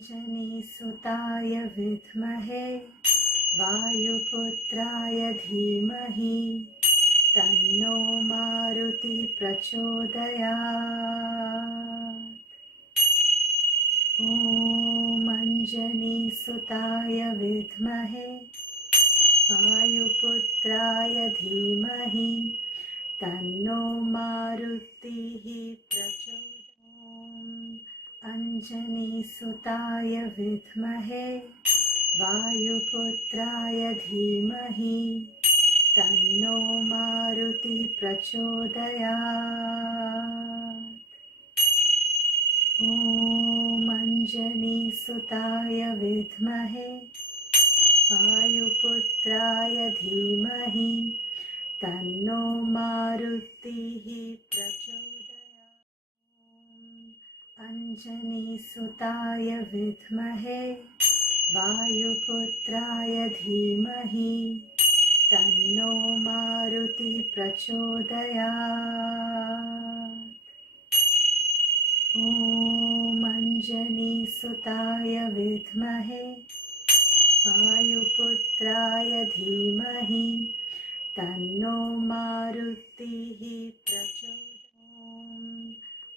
अञ्जनीसुताय विद्महे वायुपुत्राय धीमहि तन्नो मारुति प्रचोदयात्। ॐ अञ्जनीसुताय विद्महे वायुपुत्राय धीमहि तन्नो मारुतिः प्रचोदयात्। अञ्जनीसुताय विद्महे वायुपुत्राय धीमहि तन्नो मारुति प्रचोदयात्। ॐ अञ्जनीसुताय विद्महे वायुपुत्राय धीमहि तन्नो मारुतिः प्रचोदयात्। अञ्जनीसुताय विद्महे वायुपुत्राय धीमहि तन्नो मारुति प्रचोदयात्। ॐ अञ्जनीसुताय विद्महे वायुपुत्राय धीमहि तन्नो मारुतिः प्रचोदयात्।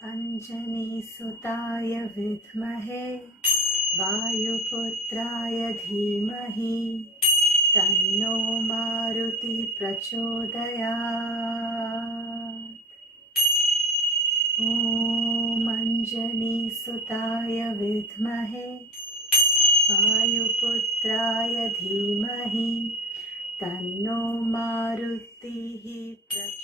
अञ्जनीसुताय विद्महे वायुपुत्राय धीमहि तन्नो मारुति प्रचोदयात्। ॐ अञ्जनीसुताय विद्महे वायुपुत्राय धीमहि तन्नो मारुतिः प्रचोदयात्।